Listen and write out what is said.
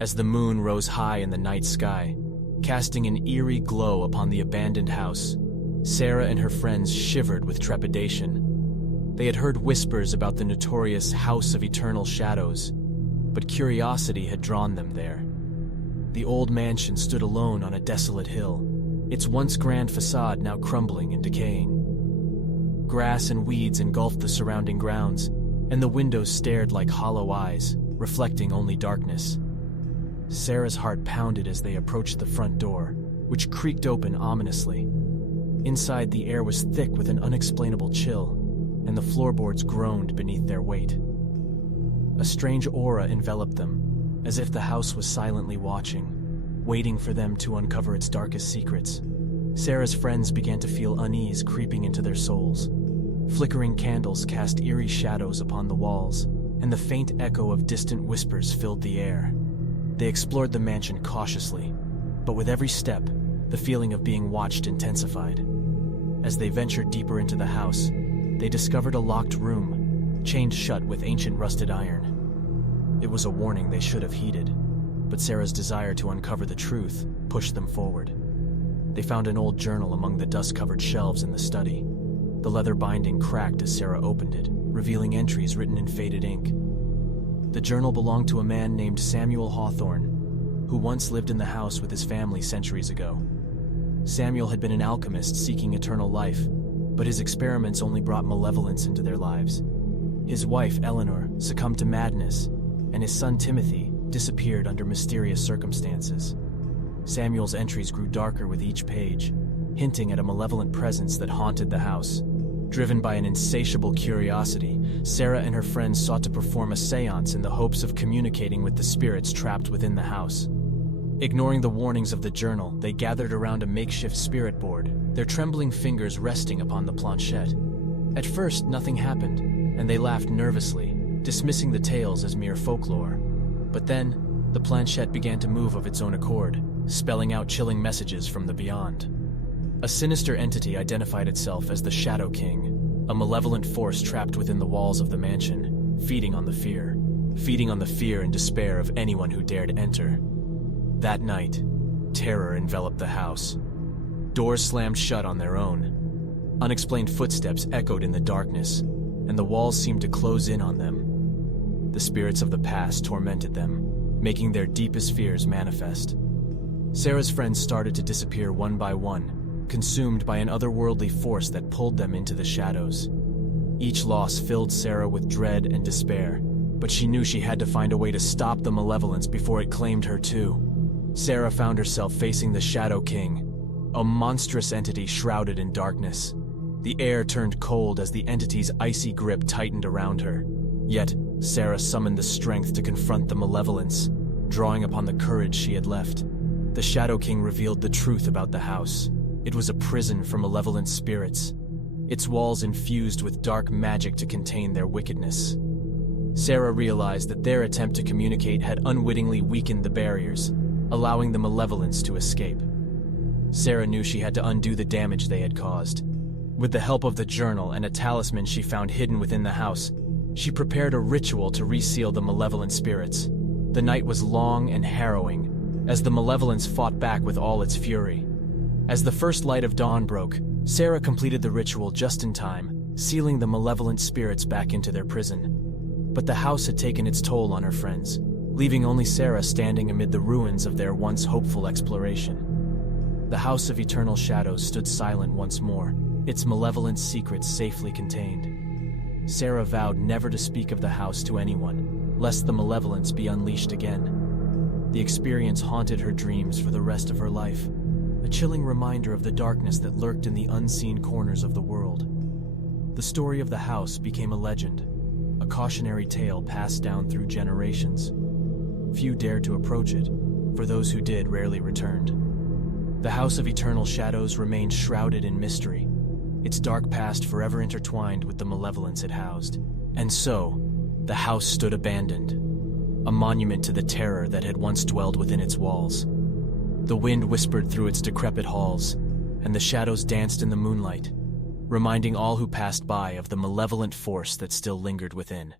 as the moon rose high in the night sky, casting an eerie glow upon the abandoned house. Sarah and her friends shivered with trepidation. They had heard whispers about the notorious House of Eternal Shadows, but curiosity had drawn them there. The old mansion stood alone on a desolate hill, its once grand facade now crumbling and decaying. Grass and weeds engulfed the surrounding grounds, and the windows stared like hollow eyes, reflecting only darkness. Sarah's heart pounded as they approached the front door, which creaked open ominously. Inside, the air was thick with an unexplainable chill, and the floorboards groaned beneath their weight. A strange aura enveloped them, as if the house was silently watching, waiting for them to uncover its darkest secrets. Sarah's friends began to feel unease creeping into their souls. Flickering candles cast eerie shadows upon the walls, and the faint echo of distant whispers filled the air. They explored the mansion cautiously, but with every step, the feeling of being watched intensified. As they ventured deeper into the house, they discovered a locked room, chained shut with ancient rusted iron. It was a warning they should have heeded, but Sarah's desire to uncover the truth pushed them forward. They found an old journal among the dust-covered shelves in the study. The leather binding cracked as Sarah opened it, revealing entries written in faded ink. The journal belonged to a man named Samuel Hawthorne, who once lived in the house with his family centuries ago. Samuel had been an alchemist seeking eternal life, but his experiments only brought malevolence into their lives. His wife, Eleanor, succumbed to madness, and his son, Timothy, disappeared under mysterious circumstances. Samuel's entries grew darker with each page, hinting at a malevolent presence that haunted the house. Driven by an insatiable curiosity, Sarah and her friends sought to perform a seance in the hopes of communicating with the spirits trapped within the house. Ignoring the warnings of the journal, they gathered around a makeshift spirit board, their trembling fingers resting upon the planchette. At first, nothing happened, and they laughed nervously, dismissing the tales as mere folklore. But then, the planchette began to move of its own accord, spelling out chilling messages from the beyond. A sinister entity identified itself as the Shadow King, a malevolent force trapped within the walls of the mansion, feeding on the fear and despair of anyone who dared enter. That night, terror enveloped the house. Doors slammed shut on their own. Unexplained footsteps echoed in the darkness, and the walls seemed to close in on them. The spirits of the past tormented them, making their deepest fears manifest. Sarah's friends started to disappear one by one, consumed by an otherworldly force that pulled them into the shadows. Each loss filled Sarah with dread and despair, but she knew she had to find a way to stop the malevolence before it claimed her too. Sarah found herself facing the Shadow King, a monstrous entity shrouded in darkness. The air turned cold as the entity's icy grip tightened around her. Yet, Sarah summoned the strength to confront the malevolence, drawing upon the courage she had left. The Shadow King revealed the truth about the house. It was a prison for malevolent spirits, its walls infused with dark magic to contain their wickedness. Sarah realized that their attempt to communicate had unwittingly weakened the barriers, allowing the malevolence to escape. Sarah knew she had to undo the damage they had caused. With the help of the journal and a talisman she found hidden within the house, she prepared a ritual to reseal the malevolent spirits. The night was long and harrowing, as the malevolence fought back with all its fury. As the first light of dawn broke, Sarah completed the ritual just in time, sealing the malevolent spirits back into their prison. But the house had taken its toll on her friends, leaving only Sarah standing amid the ruins of their once hopeful exploration. The House of Eternal Shadows stood silent once more, its malevolent secrets safely contained. Sarah vowed never to speak of the house to anyone, lest the malevolence be unleashed again. The experience haunted her dreams for the rest of her life, a chilling reminder of the darkness that lurked in the unseen corners of the world. The story of the house became a legend, a cautionary tale passed down through generations. Few dared to approach it, for those who did rarely returned. The House of Eternal Shadows remained shrouded in mystery, its dark past forever intertwined with the malevolence it housed. And so, the house stood abandoned, a monument to the terror that had once dwelled within its walls. The wind whispered through its decrepit halls, and the shadows danced in the moonlight, reminding all who passed by of the malevolent force that still lingered within.